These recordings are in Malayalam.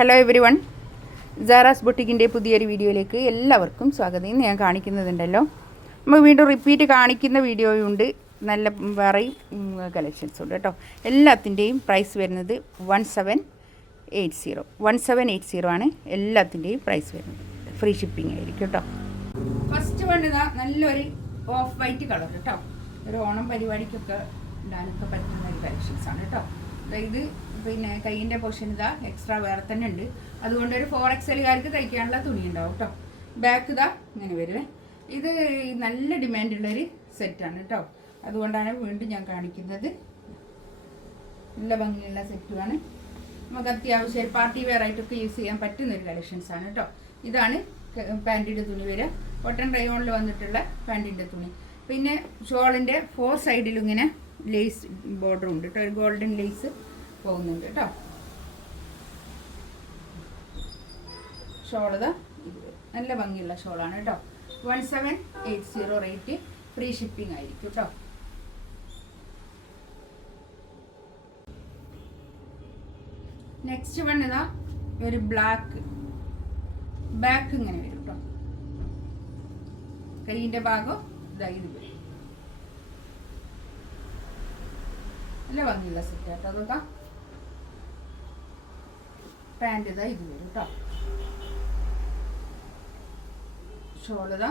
ഹലോ എവരി വൺ, സാറാസ് ബൊട്ടിക്കിൻ്റെ പുതിയൊരു വീഡിയോയിലേക്ക് എല്ലാവർക്കും സ്വാഗതം. ഇന്ന് ഞാൻ കാണിക്കുന്നതുണ്ടല്ലോ, നമ്മൾ വീണ്ടും റിപ്പീറ്റ് കാണിക്കുന്ന വീഡിയോയുണ്ട്. നല്ല വേറെയും കളക്ഷൻസ് ഉണ്ട് കേട്ടോ. എല്ലാത്തിൻ്റെയും പ്രൈസ് വരുന്നത് 1780 ആണ്. എല്ലാത്തിൻ്റെയും പ്രൈസ് വരുന്നത്. ഫ്രീ ഷിപ്പിംഗ് ആയിരിക്കും കേട്ടോ. ഫസ്റ്റ് വൺ ഇതാ നല്ലൊരു ഓഫ് വൈറ്റ് കളർ കേട്ടോ. ഒരു ഓണം പരിപാടിക്കൊക്കെ ഇടാനൊക്കെ പറ്റുന്ന ഒരു കളക്ഷൻസാണ് കേട്ടോ. ഇത് പിന്നെ കൈയിൻ്റെ പോർഷൻ ഇതാ എക്സ്ട്രാ വേറെ തന്നെ ഉണ്ട്. അതുകൊണ്ട് ഒരു 4XLകാർക്ക് തയ്ക്കാനുള്ള തുണി ഉണ്ടാവും കേട്ടോ. ബാക്ക് ഇതാ ഇങ്ങനെ വരുവേ. ഇത് നല്ല ഡിമാൻഡുള്ളൊരു സെറ്റാണ് കേട്ടോ. അതുകൊണ്ടാണ് വീണ്ടും ഞാൻ കാണിക്കുന്നത്. നല്ല ഭംഗിയുള്ള സെറ്റുമാണ്. നമുക്ക് അത്യാവശ്യം പാർട്ടി വെയർ ആയിട്ടൊക്കെ യൂസ് ചെയ്യാൻ പറ്റുന്നൊരു കളക്ഷൻസാണ് കേട്ടോ. ഇതാണ് പാൻറ്റിൻ്റെ തുണി വരിക. കോട്ടൺ റയോണിൽ വന്നിട്ടുള്ള പാൻറ്റിൻ്റെ തുണി. പിന്നെ ഷോളിൻ്റെ 4 സൈഡിലും ഇങ്ങനെ ലേസ് ബോർഡർ ഉണ്ട് കേട്ടോ. ഒരു ഗോൾഡൻ ലേസ് പോകുന്നുണ്ട് കേട്ടോ. ഷോൾ ഇതാ ഇത് നല്ല ഭംഗിയുള്ള ഷോളാണ് കേട്ടോ. 1780 റേറ്റ്. ഫ്രീ ഷിപ്പിംഗ് ആയിരിക്കും കേട്ടോ. നെക്സ്റ്റ് വൺ ഇതാ ഒരു ബ്ലാക്ക്. ബാക്ക് ഇങ്ങനെ വരും കേട്ടോ. കൈയിൻ്റെ ഭാഗം ഇതാ ഇത് വരും. നല്ല ഭംഗിയുള്ള സെറ്റ് കേട്ടോ. അതൊക്കെ പാൻറ് ഇതാ ഇത് വരും കേട്ടോ. ഷോൾ ഇതാ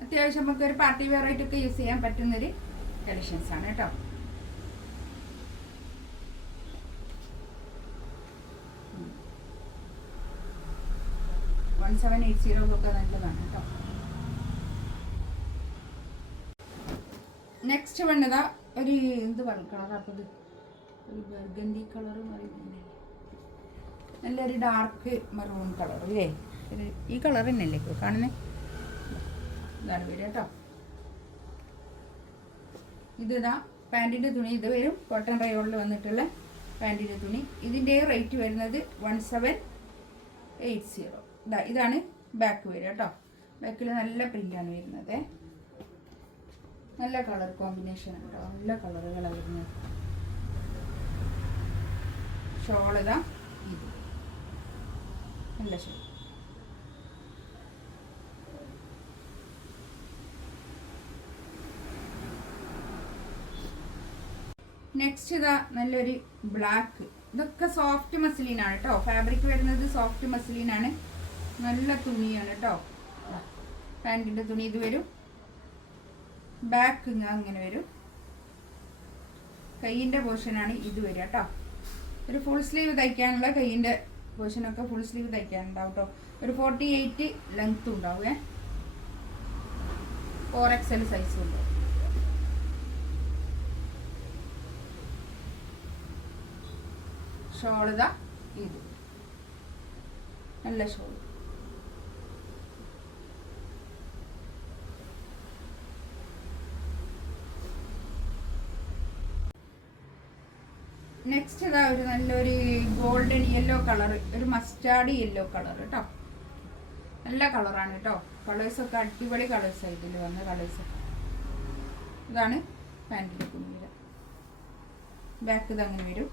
അത്യാവശ്യം നമുക്ക് ഒരു പാർട്ടി വെയർ ആയിട്ടൊക്കെ യൂസ് ചെയ്യാൻ പറ്റുന്നൊരു കളക്ഷൻസ് ആണ് കേട്ടോ. ഒക്കെ നല്ലതാണ് കേട്ടോ. നെക്സ്റ്റ് വന്നതാ ഒരു എന്ത് കളറാണ് അപ്പോൾ ഇത് ഒരു ബർഗണ്ടി കളർ പറയുന്നില്ലേ, നല്ലൊരു ഡാർക്ക് മെറൂൺ കളർ ഇല്ലേ. ഈ കളർ തന്നെയല്ലേ കാണുന്നത്. ഇതാണ് വരിക കേട്ടോ. ഇതാ പാൻറ്റിൻ്റെ തുണി ഇത് വരും. കോട്ടൺ റയോണിൽ വന്നിട്ടുള്ള പാൻറ്റിൻ്റെ തുണി. ഇതിൻ്റെ റേറ്റ് വരുന്നത് 1780. ഇതാണ് ബാക്ക് വരിക കേട്ടോ. ബാക്കിൽ നല്ല പ്രിൻ്റാണ് വരുന്നത്. നല്ല കളർ കോമ്പിനേഷൻ കേട്ടോ. നല്ല കളറുകളാണ് വരുന്നത്. ഷോൾ ഇതാ ഇത് നല്ല ഷോൾ. നെക്സ്റ്റ് ഇതാ നല്ലൊരു ബ്ലാക്ക്. ഇതൊക്കെ സോഫ്റ്റ് മസ്ലിനാണ് കേട്ടോ. ഫാബ്രിക് വരുന്നത് സോഫ്റ്റ് മസ്ലിനാണ്. നല്ല തുണിയാണ് കേട്ടോ. പാൻറ്റിൻ്റെ തുണി ഇത് വരും. ബാക്ക് അങ്ങനെ വരും. കൈയിൻ്റെ പോർഷനാണ് ഇത് വരിക കേട്ടോ. ഒരു ഫുൾ സ്ലീവ് തയ്ക്കാനുള്ള കൈയിൻ്റെ പോർഷനൊക്കെ ഫുൾ സ്ലീവ് തയ്ക്കാനുണ്ടാവും കേട്ടോ. ഒരു 48 ലെങ്ത്തും ഉണ്ടാവുമേ. 4XL സൈസും ഉണ്ടാവും. ഷോൾ ഇതാ ഇത് നല്ല ഷോൾ. നെക്സ്റ്റ് ഇതാ ഒരു നല്ലൊരു ഗോൾഡൻ യെല്ലോ കളർ, ഒരു മസ്റ്റാർഡ് യെല്ലോ കളർ കേട്ടോ. നല്ല കളറാണ് കേട്ടോ. കളേഴ്സൊക്കെ അടിപൊളി കളേഴ്സാണ് ഇതിൽ വന്ന കളേഴ്സൊക്കെ. ഇതാണ് പാൻറ്റിൻ്റെ തുണിയുടെ ബാക്ക്. ഇതങ്ങനെ വരും.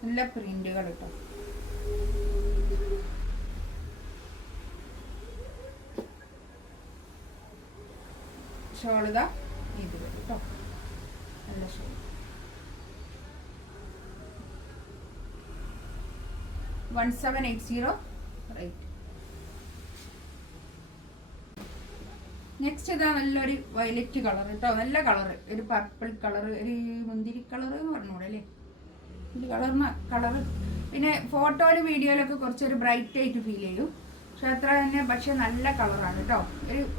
നല്ല പ്രിന്റുകൾ കേട്ടോ. ഷോൾ ഇതാ ഇത് വരും കേട്ടോ. നല്ല ഷോൾ. 1780 റേറ്റ്. നെക്സ്റ്റ് ഇതാ നല്ലൊരു വയലറ്റ് കളർ കേട്ടോ. നല്ല കളർ, ഒരു പർപ്പിൾ കളർ, ഒരു മുന്തിരി കളർ എന്ന് പറഞ്ഞൂടെ അല്ലേ. ഇത് കളർ പിന്നെ ഫോട്ടോയിലും വീഡിയോയിലൊക്കെ കുറച്ചൊരു ബ്രൈറ്റ് ആയിട്ട് ഫീൽ ചെയ്യും. പക്ഷെ അത്ര തന്നെ പക്ഷെ നല്ല കളറാണ് കേട്ടോ.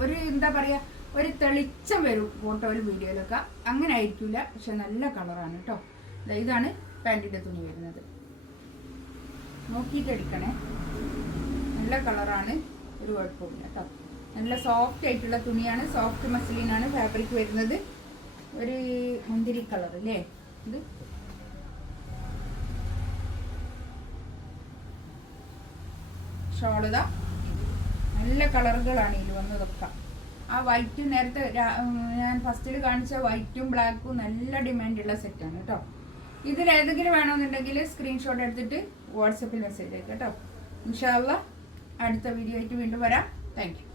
ഒരു എന്താ പറയുക, ഒരു തെളിച്ചം വരും ഫോട്ടോയിലും വീഡിയോയിലൊക്കെ. അങ്ങനെ ആയിരിക്കില്ല, പക്ഷെ നല്ല കളറാണ് കേട്ടോ. ഇതാണ് പാൻറ്റിൻ്റെ തുണി വരുന്നത്. നോക്കിയിട്ട് എടുക്കണേ. നല്ല കളറാണ്, ഒരു കുഴപ്പമില്ല കേട്ടോ. നല്ല സോഫ്റ്റ് ആയിട്ടുള്ള തുണിയാണ്. സോഫ്റ്റ് മസ്ലിനാണ് ഫാബ്രിക് വരുന്നത്. ഒരു മുന്തിരി കളർ അല്ലേ ഇത്. ഷോൾ ഇതാ നല്ല കളറുകളാണ് ഇതിൽ വന്നതൊക്കെ. ആ വൈറ്റും നേരത്തെ ഞാൻ ഫസ്റ്റിൽ കാണിച്ച വൈറ്റും ബ്ലാക്കും നല്ല ഡിമാൻഡുള്ള സെറ്റാണ് കേട്ടോ. ഇതിലേതെങ്കിലും വേണമെന്നുണ്ടെങ്കിൽ സ്ക്രീൻഷോട്ട് എടുത്തിട്ട് വാട്സപ്പിൽ മെസ്സേജ് അയക്കാം കേട്ടോ. ഇൻഷാ അല്ലാഹ് അടുത്ത വീഡിയോ ആയിട്ട് വീണ്ടും വരാം. Thank you.